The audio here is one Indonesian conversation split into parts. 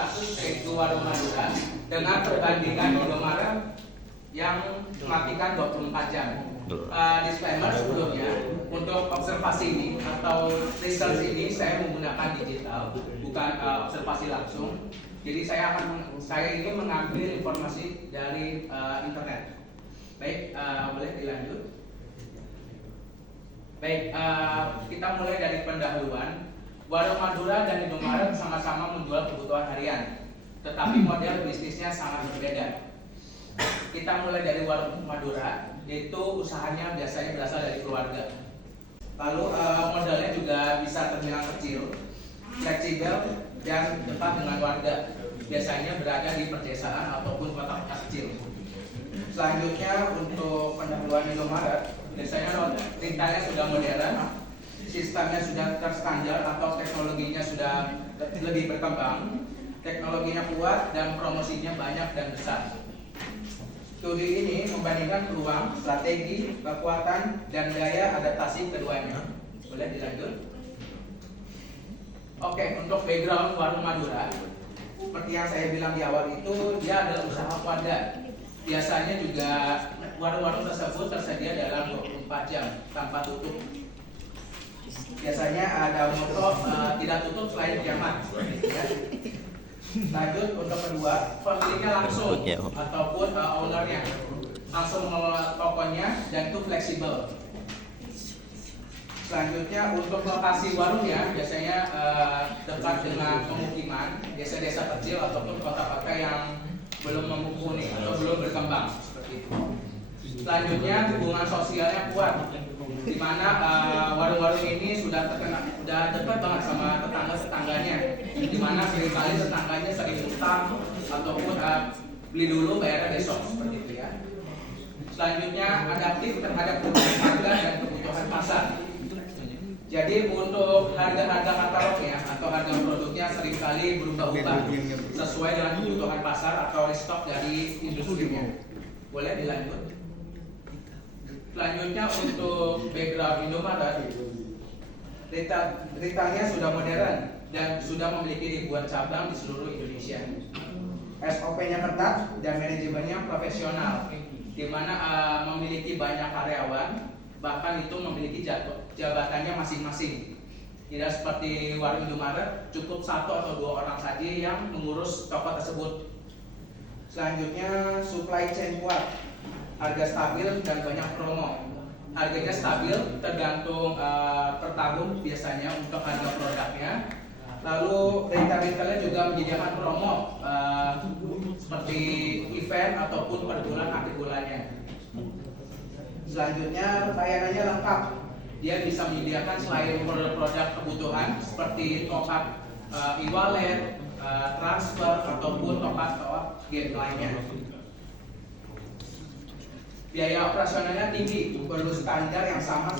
kasus yaitu Warung Madura dengan perbandingan Indomaret yang mematikan 24 jam. Disclaimer sebelumnya, untuk observasi ini atau research ini saya menggunakan digital, bukan observasi langsung. Jadi saya ingin mengambil informasi dari internet. Baik, boleh dilanjut. Baik, kita mulai dari pendahuluan. Warung Madura dan Indomaret sama-sama menjual kebutuhan harian, tetapi model bisnisnya sangat berbeda. Kita mulai dari Warung Madura, yaitu usahanya biasanya berasal dari keluarga. Lalu modalnya juga bisa terbilang kecil, fleksibel, dan dekat dengan warga. Biasanya berada di pedesaan ataupun kota kecil. Selanjutnya untuk pendahuluan Indomaret, biasanya retailnya sudah modern, sistemnya sudah terstandar atau teknologinya sudah lebih berkembang, teknologinya kuat dan promosinya banyak dan besar. Studi ini membandingkan peluang, strategi, kekuatan, dan daya adaptasi keduanya. Boleh dilanjut? Oke, untuk background Warung Madura, seperti yang saya bilang di awal itu, dia adalah usaha wadah. Biasanya juga warung-warung tersebut tersedia dalam 24 jam tanpa tutup. Biasanya ada moto tidak tutup selain kiamat. Ya. Lanjut untuk kedua, pemiliknya langsung ataupun ownernya langsung mengelola tokonya dan itu fleksibel. Selanjutnya untuk lokasi warungnya biasanya dekat dengan pemukiman, desa-desa kecil ataupun kota-kota yang belum memukuni atau belum berkembang seperti itu. Selanjutnya hubungan sosialnya kuat, di mana warung-warung ini sudah dekat banget sama tetangga-tetangganya, di mana seringkali tetangganya sering utang ataupun beli dulu bayarnya besok seperti itu ya. Selanjutnya adaptif terhadap perubahan harga dan kebutuhan pasar. Jadi untuk harga-harga katalognya atau harga produknya seringkali berubah-ubah sesuai dengan kebutuhan pasar atau restock dari industrinya. Boleh dilanjut? Selanjutnya untuk background Indomaret, retailnya sudah modern dan sudah memiliki ribuan cabang di seluruh Indonesia. SOP-nya ketat dan manajemennya profesional, di mana memiliki banyak karyawan, bahkan itu memiliki jabatannya masing-masing. Tidak seperti Warung Indomaret, cukup 1 atau 2 orang saja yang mengurus toko tersebut. Selanjutnya supply chain kuat, harga stabil dan banyak promo. Harganya stabil tergantung per tahun biasanya untuk harga produknya. Lalu retail-retailnya juga menyediakan promo seperti event ataupun per bulan akhir bulannya. Selanjutnya layanannya lengkap. Dia bisa menyediakan selain produk-produk kebutuhan seperti top up e-wallet, transfer ataupun top up game lainnya. Biaya operasionalnya tinggi, perlu standar yang sama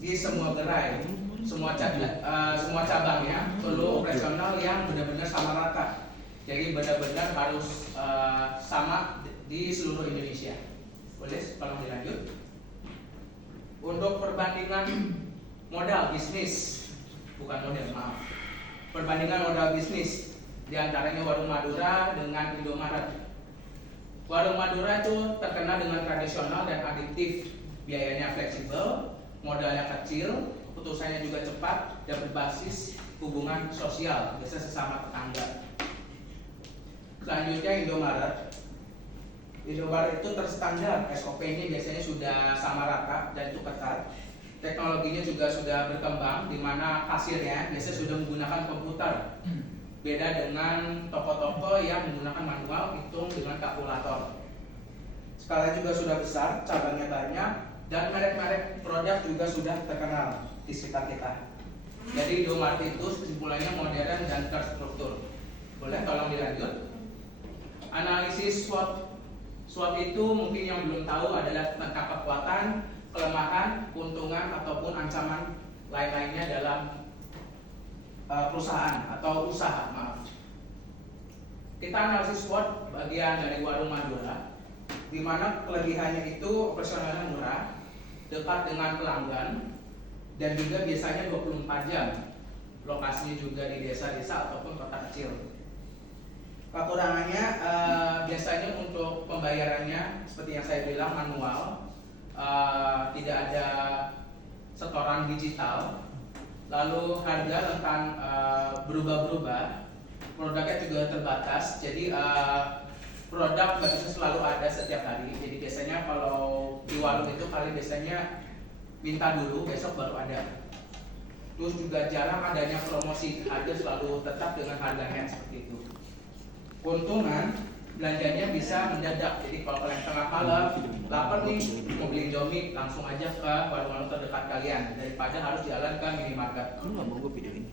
di semua gerai, semua cabangnya perlu operasional yang benar-benar sama rata. Jadi benar-benar harus sama di seluruh Indonesia. Boleh, kalau dilanjut. Untuk perbandingan modal bisnis, bukan modal, maaf. Perbandingan modal bisnis di antaranya Warung Madura dengan Indomaret. Warung Madura itu terkenal dengan tradisional dan adiktif, biayanya fleksibel, modalnya kecil, keputusannya juga cepat dan berbasis hubungan sosial, biasanya sesama tetangga. Selanjutnya Indomaret. Indomaret itu terstandar, SOP-nya biasanya sudah sama rata dan itu ketat. Teknologinya juga sudah berkembang, di mana kasirnya biasanya sudah menggunakan komputer. Beda dengan toko-toko yang menggunakan manual hitung dengan kalkulator. Skala juga sudah besar, cabangnya banyak, dan merek-merek produk juga sudah terkenal di sekitar kita. Jadi Indomaret itu kesimpulannya modern dan terstruktur. Boleh tolong dilanjut? Analisis SWOT. SWOT itu mungkin yang belum tahu adalah tentang kekuatan, kelemahan, keuntungan ataupun ancaman lain-lainnya dalam perusahaan atau usaha, maaf. Kita analisis SWOT bagian dari Warung Madura, di mana kelebihannya itu operasionalnya murah, dekat dengan pelanggan, dan juga biasanya 24 jam. Lokasinya juga di desa-desa ataupun kota kecil. Kekurangannya biasanya untuk pembayarannya seperti yang saya bilang manual, tidak ada setoran digital, lalu harga rentan berubah-berubah, produknya juga terbatas, jadi produk nggak bisa selalu ada setiap hari. Jadi biasanya kalau di warung itu kali biasanya minta dulu, besok baru ada. Terus juga jarang adanya promosi, harga selalu tetap dengan harganya seperti itu. Keuntungan belanjanya bisa mendadak, jadi kalau kalian tengah malam lapar nih mau beli Indomie, langsung aja ke warung-warung terdekat kalian daripada harus jalan ke minimarket. Lu nggak mau gue video ini?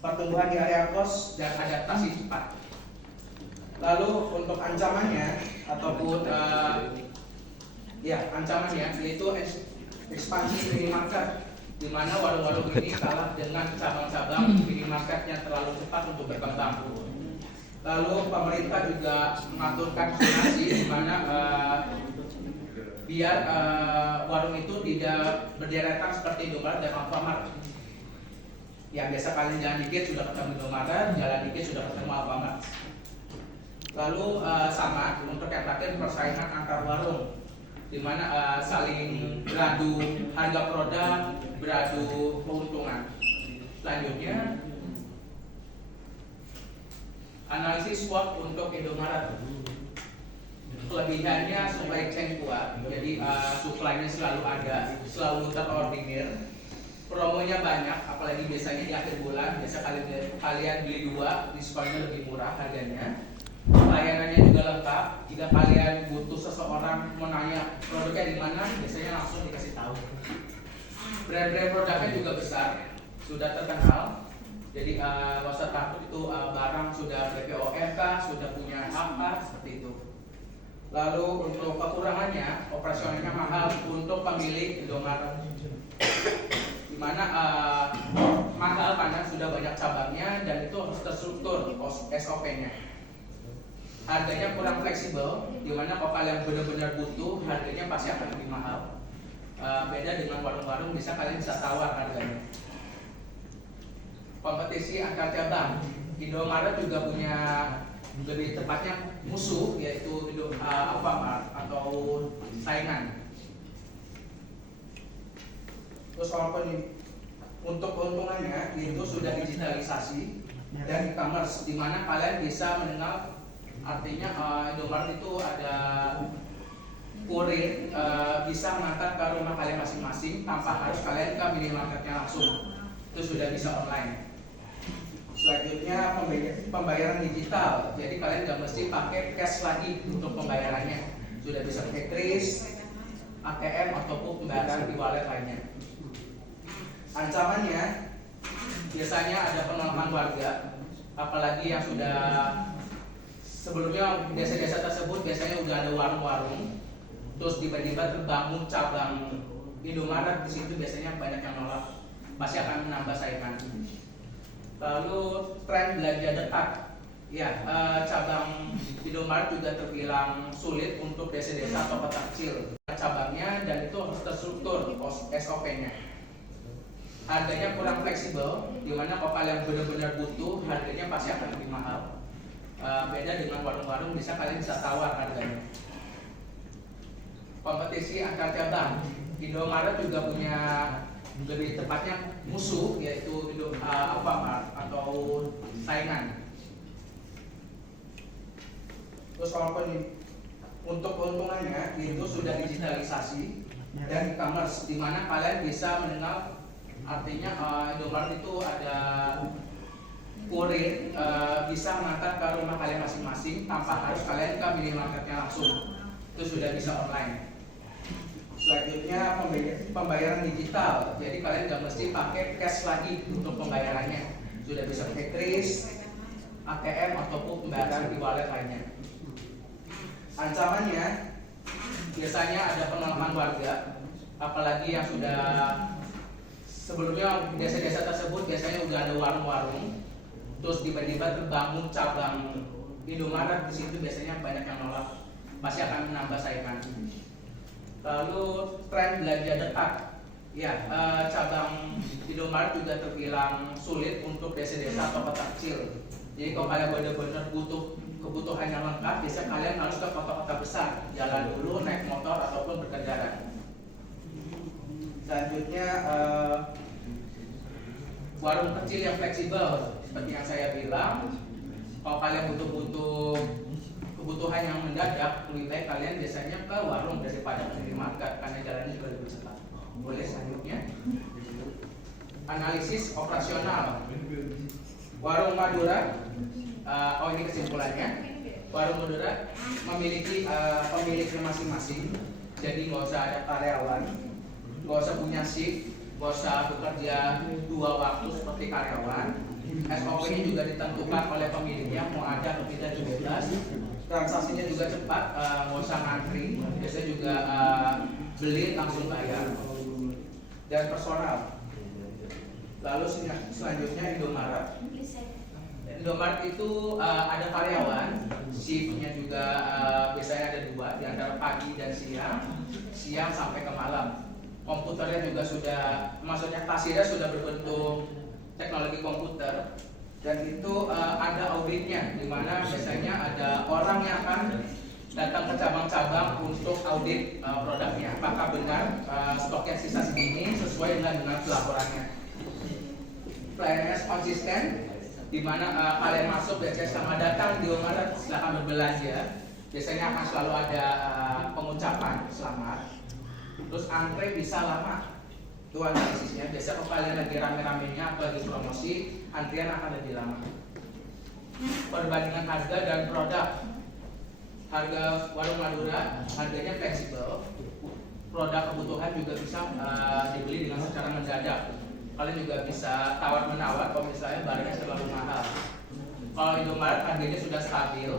Pertumbuhan di area kos dan adaptasi cepat. Lalu untuk ancamannya ataupun ancamannya yaitu ekspansi minimarket, di mana warung-warung ini kalah dengan cabang-cabang minimarket yang terlalu cepat untuk berkembang. Lalu pemerintah juga mengaturkan zonasi di mana biar warung itu tidak berderetan seperti Indomaret dan Alfamart. Yang biasa kalian jalan dikit sudah ketemu Indomaret, jalan dikit sudah ketemu Alfamart. Lalu sama untuk yang terakhir persaingan antar warung, di mana saling beradu harga produk, beradu keuntungan. Selanjutnya analisis SWOT untuk Indomaret. Kelebihannya supply chain kuat, jadi supply-nya selalu ada, selalu terordinir. Promonya banyak, apalagi biasanya di akhir bulan, biasa kalian beli 2, diskonnya lebih murah harganya. Layanannya juga lengkap, jika kalian butuh seseorang menanya produknya di mana, biasanya langsung dikasih tahu. Brand-brand produknya juga besar, sudah terkenal. Jadi nggak usah takut itu barang sudah BPOM kah, sudah punya hak kah, seperti itu. Lalu untuk kekurangannya, operasionalnya mahal untuk pemilik Indomaret. Dimana mahal karena sudah banyak cabangnya dan itu harus terstruktur SOP-nya. Harganya kurang fleksibel, dimana kalau kalian benar-benar butuh, harganya pasti akan lebih mahal. Beda dengan warung-warung, bisa kalian bisa tawar harganya. Kompetisi antar cabang, Indomaret juga punya lebih tepatnya musuh, yaitu Alfamart atau saingan. Terus untuk keuntungannya itu sudah digitalisasi dan e-commerce, di mana kalian bisa mengenal, artinya Indomaret itu ada kurir, bisa mengantar ke rumah kalian masing-masing tanpa harus kalian ke minimarketnya langsung. Itu sudah bisa online. Selanjutnya pembayaran digital, jadi kalian nggak mesti pakai cash lagi untuk pembayarannya, sudah bisa pakai kris, ATM ataupun pembayaran di wallet lainnya. Ancamannya biasanya ada penolakan warga, apalagi yang sudah sebelumnya desa-desa tersebut biasanya udah ada warung-warung, terus tiba-tiba terbangun cabang Indomaret di situ, biasanya banyak yang nolak, pasti akan menambah saingan. Lalu tren belanja dekat, cabang Indomaret juga terbilang sulit untuk desa-desa atau kota kecil cabangnya, dan itu harus terstruktur SOP-nya. Harganya kurang fleksibel, dimana kalau kalian benar-benar butuh, harganya pasti akan lebih mahal. Beda dengan warung-warung, bisa kalian bisa tawar harganya. Kompetisi antar cabang, Indomaret juga punya lebih tepatnya musuh, yaitu Alfamart atau saingan. Terus untuk keuntungannya itu sudah digitalisasi dan e-commerce, di mana kalian bisa mengenal, artinya Indomaret itu ada kurir, bisa mengantar ke rumah kalian masing-masing tanpa harus kalian ke minimarketnya langsung. Itu sudah bisa online. Selanjutnya pembayaran digital, jadi kalian nggak mesti pakai cash lagi untuk pembayarannya, sudah bisa pakai kris, ATM ataupun pembayaran di wallet lainnya. Ancamannya biasanya ada penolakan warga, apalagi yang sudah sebelumnya desa-desa tersebut biasanya udah ada warung-warung, terus tiba-tiba terbangun cabang Indomaret di situ, biasanya banyak yang nolak, pasti akan menambah saingan. Lalu tren belanja dekat, cabang Indomaret juga terbilang sulit untuk desa-desa atau kota kecil. Jadi kalau kalian benar-benar butuh kebutuhan yang lengkap, biasanya kalian harus ke kota-kota besar, jalan dulu, naik motor ataupun berkendaraan. Selanjutnya warung kecil yang fleksibel, seperti yang saya bilang. Kalau kalian butuh kebutuhan yang mendadak, lebih baik kalian biasanya ke warung daripada ke minimarket karena jalannya juga lebih cepat. Boleh selanjutnya. Analisis operasional. Warung Madura, ini kesimpulannya. Warung Madura memiliki pemiliknya masing-masing. Jadi nggak usah ada karyawan, nggak usah punya shift, nggak usah bekerja 2 waktu seperti karyawan. SOP-nya juga ditentukan oleh pemiliknya, mau ada atau tidak juga jelas. Transaksinya juga cepat, nggak usah ngantri. Biasanya juga beli langsung bayar. Dan personal. Lalu selanjutnya Indomaret. Indomaret itu ada karyawan, shiftnya juga biasanya ada 2, di antara pagi dan siang sampai ke malam. Komputernya juga sudah, maksudnya kasirnya sudah berbentuk teknologi komputer, dan itu ada auditnya, di mana biasanya ada orang yang akan datang ke cabang-cabang untuk audit produknya, apakah benar stok yang sisa segini sesuai dengan pelaporannya. Pelayanannya konsisten, di mana kalian masuk dan selamat datang di Indomaret, silakan berbelanja. Biasanya akan selalu ada pengucapan selamat. Terus antre bisa lama. Itu analisisnya. Biasanya kalau kalian lagi rame-ramenya atau lagi promosi, antrian akan lebih lama. Perbandingan harga dan produk. Harga warung Madura harganya fleksibel. Produk kebutuhan juga bisa dibeli dengan secara mendadak. Kalian juga bisa tawar-menawar kalau misalnya barangnya terlalu mahal. Kalau Indomaret harganya sudah stabil,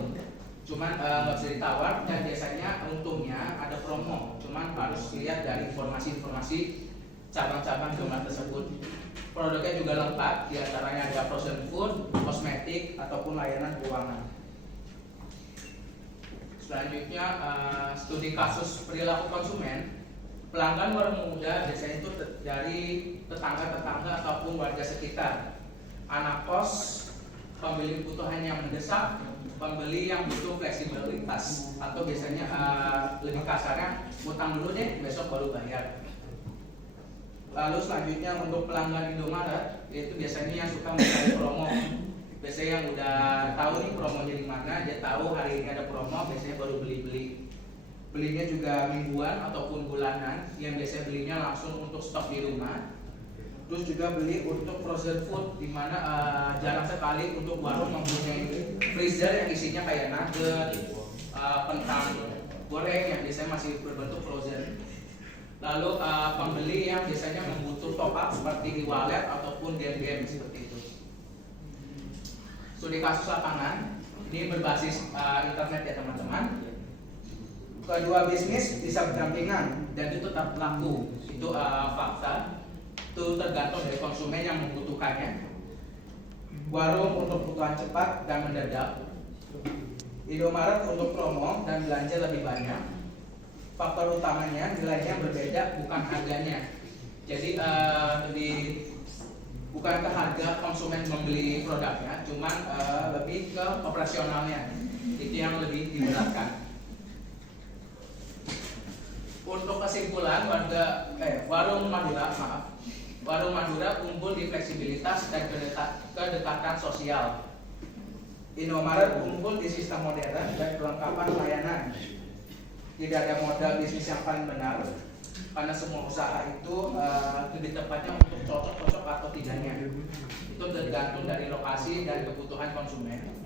cuman nggak bisa ditawar, dan biasanya untungnya ada promo. Cuman harus lihat dari informasi-informasi cabang-cabang Indomaret tersebut. Produknya juga lengkap, diantaranya ada frozen food, kosmetik, ataupun layanan keuangan. Selanjutnya studi kasus perilaku konsumen. Pelanggan warung muda biasanya itu dari tetangga-tetangga ataupun warga sekitar, anak kos, pembeli kebutuhan yang mendesak, pembeli yang butuh fleksibilitas, atau biasanya lebih kasarnya utang dulu deh, besok baru bayar. Lalu selanjutnya untuk pelanggan Indomaret, yaitu biasanya yang suka mencari promo. Biasanya yang udah tahu nih promonya di mana, dia tahu hari ini ada promo, biasanya baru beli-beli. Belinya juga mingguan ataupun bulanan, yang biasanya belinya langsung untuk stok di rumah. Terus juga beli untuk frozen food, di mana jarang sekali untuk warung mempunyai freezer yang isinya kayak nugget, kentang goreng yang biasanya masih berbentuk frozen. Lalu pembeli yang biasanya membutuh top up seperti di wallet ataupun game-game seperti itu. Studi kasus lapangan ini berbasis internet ya teman-teman. Kedua bisnis bisa berdampingan dan itu tetap laku. Itu fakta. Itu tergantung dari konsumen yang membutuhkannya. Warung untuk kebutuhan cepat dan mendadak. Indomaret untuk promo dan belanja lebih banyak. Faktor utamanya nilainya berbeda, bukan harganya. Jadi bukan ke harga konsumen membeli produknya, cuman lebih ke operasionalnya. Itu yang lebih diberatkan. Untuk kesimpulan, warung Madura unggul di fleksibilitas dan kedekatan sosial. Indomaret unggul di sistem modern dan kelengkapan layanan. Tidak ada modal bisnis yang paling benar, karena semua usaha itu lebih tepatnya untuk cocok atau tidaknya. Itu tergantung dari lokasi dan kebutuhan konsumen.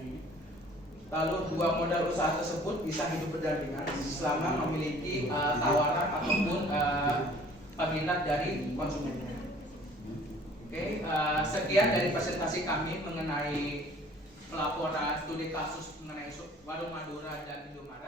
Lalu dua modal usaha tersebut bisa hidup berdampingan selama memiliki tawaran ataupun peminat dari konsumennya. Oke, sekian dari presentasi kami mengenai pelaporan studi kasus mengenai warung Madura dan Indomaret.